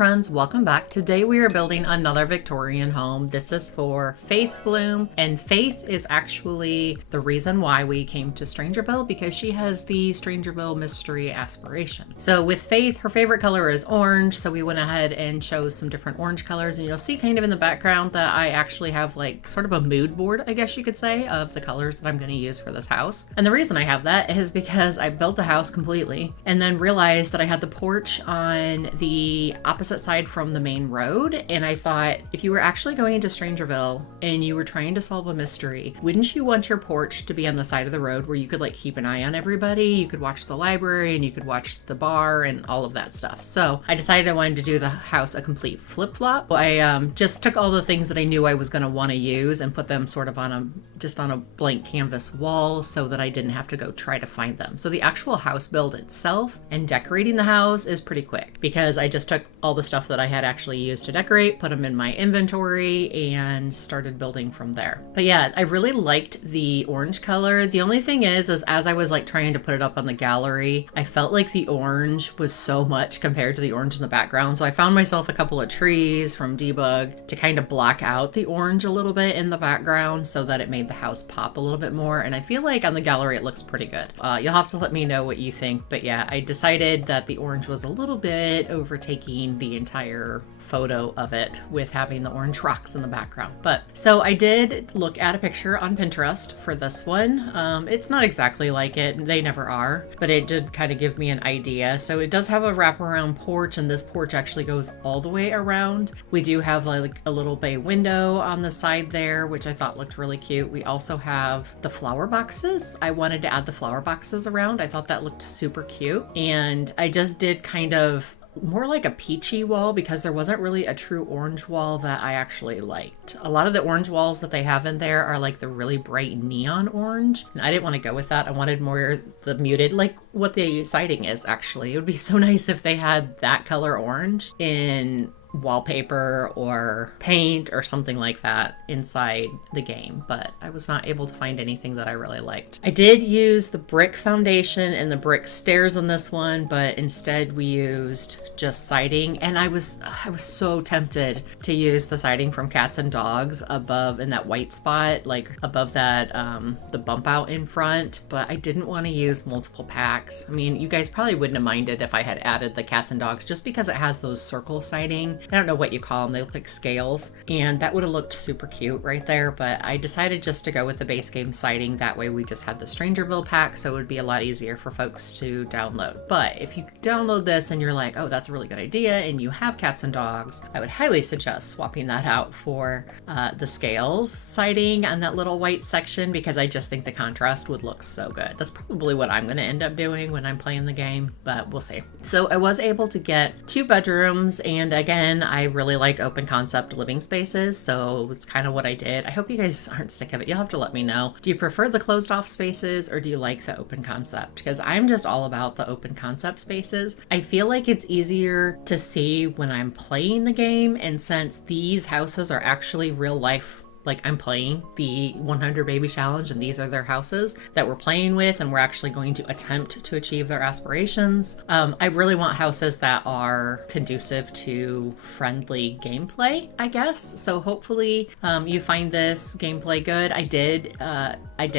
friends, welcome back. Today we are building another Victorian home. This is for Faith Bloom, and Faith is actually the reason why we came to Strangerville, because she has the Strangerville mystery aspiration. So with Faith, her favorite color is orange, so we went ahead and chose some different orange colors, and you'll see kind of in the background that I actually have like sort of a mood board, I guess you could say, of the colors that I'm going to use for this house. And the reason I have that is because I built the house completely and then realized that I had the porch on the opposite side from the main road, and I thought, if you were actually going into Strangerville and you were trying to solve a mystery, wouldn't you want your porch to be on the side of the road where you could like keep an eye on everybody, you could watch the library and you could watch the bar and all of that stuff. So I decided I wanted to do the house a complete flip-flop. I just took all the things that I knew I was going to want to use and put them sort of on a blank canvas wall so that I didn't have to go try to find them. So the actual house build itself and decorating the house is pretty quick, because I just took all the stuff that I had actually used to decorate, put them in my inventory, and started building from there. But yeah, I really liked the orange color. The only thing is as I was like trying to put it up on the gallery, I felt like the orange was so much compared to the orange in the background. So I found myself a couple of trees from Debug to kind of block out the orange a little bit in the background so that it made the house pop a little bit more. And I feel like on the gallery it looks pretty good. You'll have to let me know what you think. But yeah, I decided that the orange was a little bit overtaking the entire photo of it with having the orange rocks in the background. But so I did look at a picture on Pinterest for this one. It's not exactly like it, they never are, but it did kind of give me an idea. So it does have a wraparound porch, and this porch actually goes all the way around. We do have like a little bay window on the side there, which I thought looked really cute. We also have the flower boxes. I wanted to add the flower boxes around. I thought that looked super cute. And I just did kind of more like a peachy wall, because there wasn't really a true orange wall that I actually liked. A lot of the orange walls that they have in there are like the really bright neon orange, and I didn't want to go with that. I wanted more the muted, like what the siding is actually. It would be so nice if they had that color orange in wallpaper or paint or something like that inside the game, but I was not able to find anything that I really liked. I did use the brick foundation and the brick stairs on this one, but instead we used just siding, and I was so tempted to use the siding from Cats and Dogs above in that white spot, like above that the bump out in front, but I didn't want to use multiple packs. I mean, you guys probably wouldn't have minded if I had added the Cats and Dogs, just because it has those circle siding. I don't know what you call them. They look like scales, and that would have looked super cute right there, but I decided just to go with the base game siding. That way we just had the Strangerville pack, so it would be a lot easier for folks to download. But if you download this and you're like, oh, that's a really good idea, and you have Cats and Dogs, I would highly suggest swapping that out for the scales siding on that little white section, because I just think the contrast would look so good. That's probably what I'm going to end up doing when I'm playing the game, but we'll see. So I was able to get 2 bedrooms, and again, I really like open concept living spaces, so it's kind of what I did. I hope you guys aren't sick of it. You'll have to let me know. Do you prefer the closed off spaces, or do you like the open concept? Because I'm just all about the open concept spaces. I feel like it's easier to see when I'm playing the game, and since these houses are actually real life, like I'm playing the 100 Baby Challenge and these are their houses that we're playing with, and we're actually going to attempt to achieve their aspirations. I really want houses that are conducive to friendly gameplay, I guess. So hopefully you find this gameplay good. I did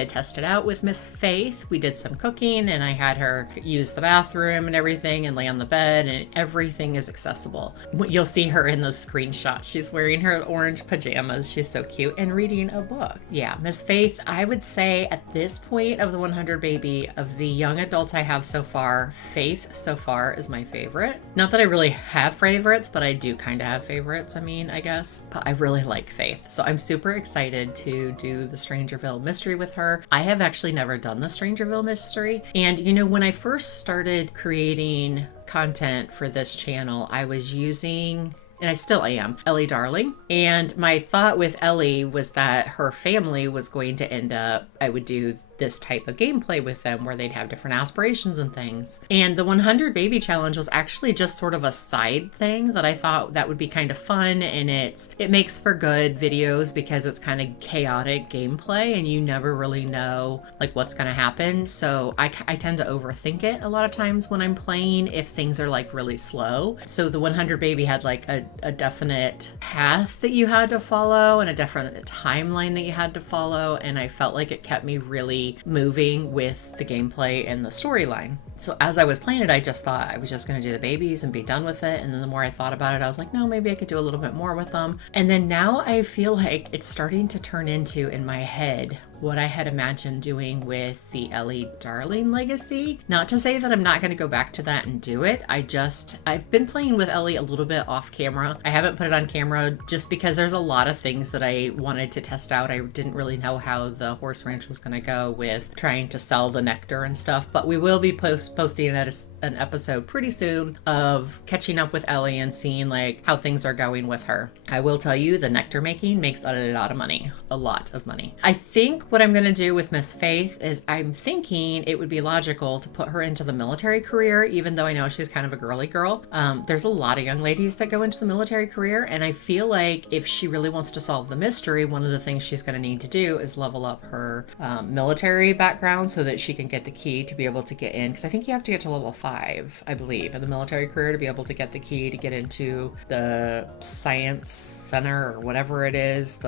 test it out with Miss Faith. We did some cooking, and I had her use the bathroom and everything and lay on the bed, and everything is accessible. You'll see her in the screenshot. She's wearing her orange pajamas. She's so cute, and reading a book. Yeah, Miss Faith, I would say at this point of the 100 Baby, of the young adults I have so far, Faith so far is my favorite. Not that I really have favorites, but I do kind of have favorites, I guess. But I really like Faith. So I'm super excited to do the Strangerville mystery with her. I have actually never done the Strangerville mystery. And you know, when I first started creating content for this channel, I was using, and I still am, Ellie Darling. And my thought with Ellie was that her family was going to end up, I would do this type of gameplay with them where they'd have different aspirations and things. And the 100 baby challenge was actually just sort of a side thing that I thought that would be kind of fun, and it makes for good videos because it's kind of chaotic gameplay and you never really know like what's going to happen. So I tend to overthink it a lot of times when I'm playing if things are like really slow. So the 100 baby had like a definite path that you had to follow and a different timeline that you had to follow, and I felt like it kept me really moving with the gameplay and the storyline. So as I was playing it, I just thought I was just going to do the babies and be done with it. And then the more I thought about it, I was like, no, maybe I could do a little bit more with them. And then now I feel like it's starting to turn into, in my head, what I had imagined doing with the Ellie Darling legacy. Not to say that I'm not going to go back to that and do it. I've been playing with Ellie a little bit off camera. I haven't put it on camera just because there's a lot of things that I wanted to test out. I didn't really know how the horse ranch was going to go with trying to sell the nectar and stuff, but we will be posting an episode pretty soon of catching up with Ellie and seeing like how things are going with her. I will tell you, the nectar making makes a lot of money. I think what I'm going to do with Miss Faith is I'm thinking it would be logical to put her into the military career, even though I know she's kind of a girly girl. There's a lot of young ladies that go into the military career, and I feel like if she really wants to solve the mystery, one of the things she's going to need to do is level up her military background so that she can get the key to be able to get in, because I think you have to get to level 5, I believe, in the military career to be able to get the key to get into the science center or whatever it is,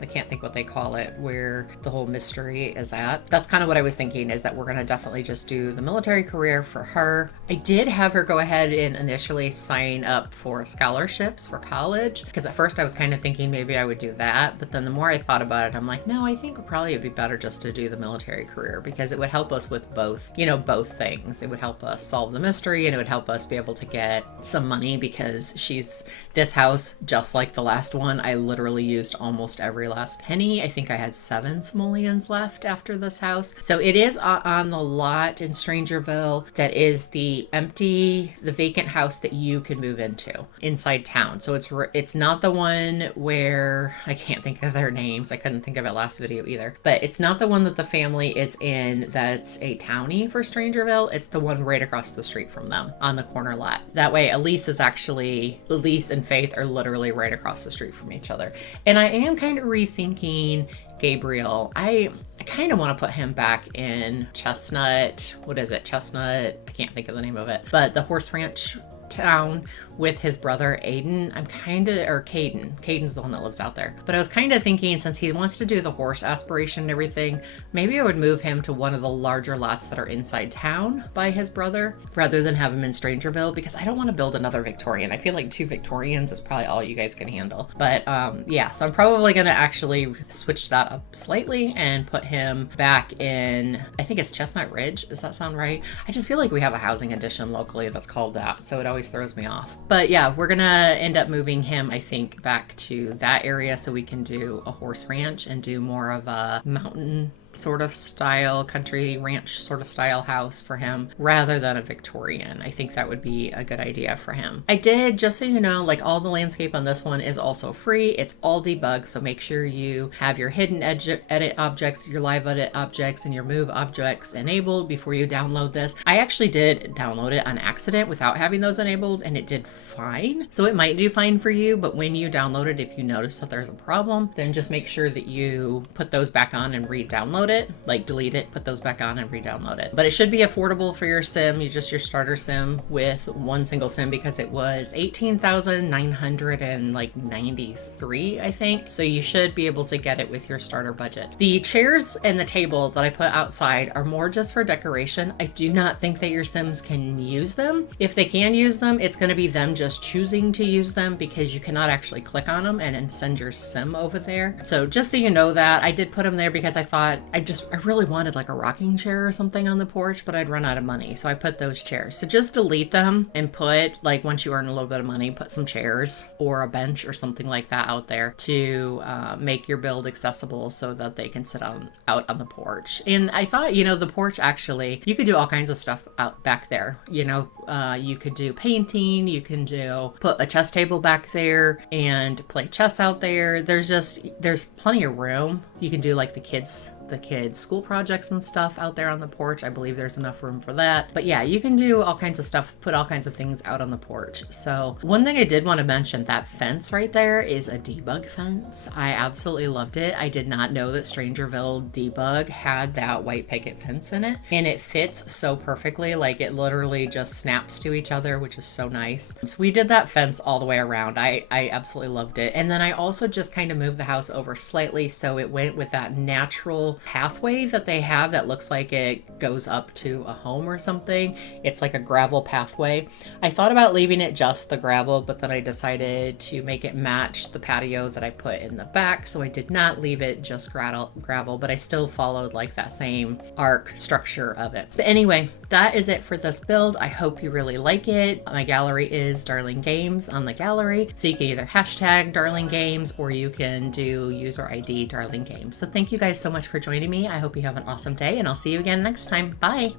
I can't think what they call it, where the whole mystery is at. That's kind of what I was thinking, is that we're going to definitely just do the military career for her. I did have her go ahead and initially sign up for scholarships for college, because at first I was kind of thinking maybe I would do that, but then the more I thought about it, I'm like, no, I think probably it'd be better just to do the military career, because it would help us with both things. It would help us solve the mystery, and it would help us be able to get some money, because this house, just like the last one, I literally used almost every last penny. I think I had 7 simoleons left after this house. So it is on the lot in Strangerville that is the vacant house that you can move into inside town. So it's not the one where, I can't think of their names. I couldn't think of it last video either. But it's not the one that the family is in that's a townie for Strangerville. It's the one right across the street from them on the corner lot. That way Elise and Faith are literally right across the street from each other. And I am kind of rethinking Gabriel. I kind of want to put him back in Chestnut. What is it? Chestnut? I can't think of the name of it. But the horse ranch town with his brother Aiden. Caden's the one that lives out there. But I was kind of thinking, since he wants to do the horse aspiration and everything, maybe I would move him to one of the larger lots that are inside town by his brother, rather than have him in Strangerville, because I don't want to build another Victorian. I feel like 2 Victorians is probably all you guys can handle. But yeah, so I'm probably going to actually switch that up slightly and put him back in, I think it's Chestnut Ridge. Does that sound right? I just feel like we have a housing addition locally that's called that, so it always throws me off. But yeah, we're gonna end up moving him, I think, back to that area so we can do a horse ranch and do more of a mountain sort of style, country ranch sort of style house for him rather than a Victorian. I think that would be a good idea for him. I did, just so you know, like all the landscape on this one is also free. It's all debugged, so make sure you have your hidden edit objects, your live edit objects, and your move objects enabled before you download this. I actually did download it on accident without having those enabled, and it did fine. So it might do fine for you, but when you download it, if you notice that there's a problem, then just make sure that you put those back on and re-download it, like delete it, put those back on and re-download it. But it should be affordable for your sim, your starter sim with one single sim, because it was 18,993, I think. So you should be able to get it with your starter budget. The chairs and the table that I put outside are more just for decoration. I do not think that your sims can use them. If they can use them, it's going to be them just choosing to use them, because you cannot actually click on them and then send your sim over there. So just so you know that, I did put them there because I thought I really wanted like a rocking chair or something on the porch, but I'd run out of money. So I put those chairs. So just delete them and put, like, once you earn a little bit of money, put some chairs or a bench or something like that out there to make your build accessible so that they can sit out on the porch. And I thought, the porch, actually, you could do all kinds of stuff out back there, You could do painting, you can put a chess table back there and play chess out there. There's plenty of room. You can do like the kids school projects and stuff out there on the porch. I believe there's enough room for that. But yeah, you can do all kinds of stuff, put all kinds of things out on the porch. So one thing I did want to mention, that fence right there is a debug fence. I absolutely loved it. I did not know that Strangerville debug had that white picket fence in it, and it fits so perfectly. Like it literally just snaps to each other, which is so nice. So we did that fence all the way around. I absolutely loved it. And then I also just kind of moved the house over slightly so it went with that natural pathway that they have that looks like it goes up to a home or something. It's like a gravel pathway. I thought about leaving it just the gravel, but then I decided to make it match the patio that I put in the back. So I did not leave it just gravel, but I still followed like that same arc structure of it. But anyway, that is it for this build. I hope you really like it. My gallery is Darling Games on the gallery. So you can either hashtag Darling Games or you can do user ID Darling Games. So thank you guys so much for joining me. I hope you have an awesome day and I'll see you again next time. Bye.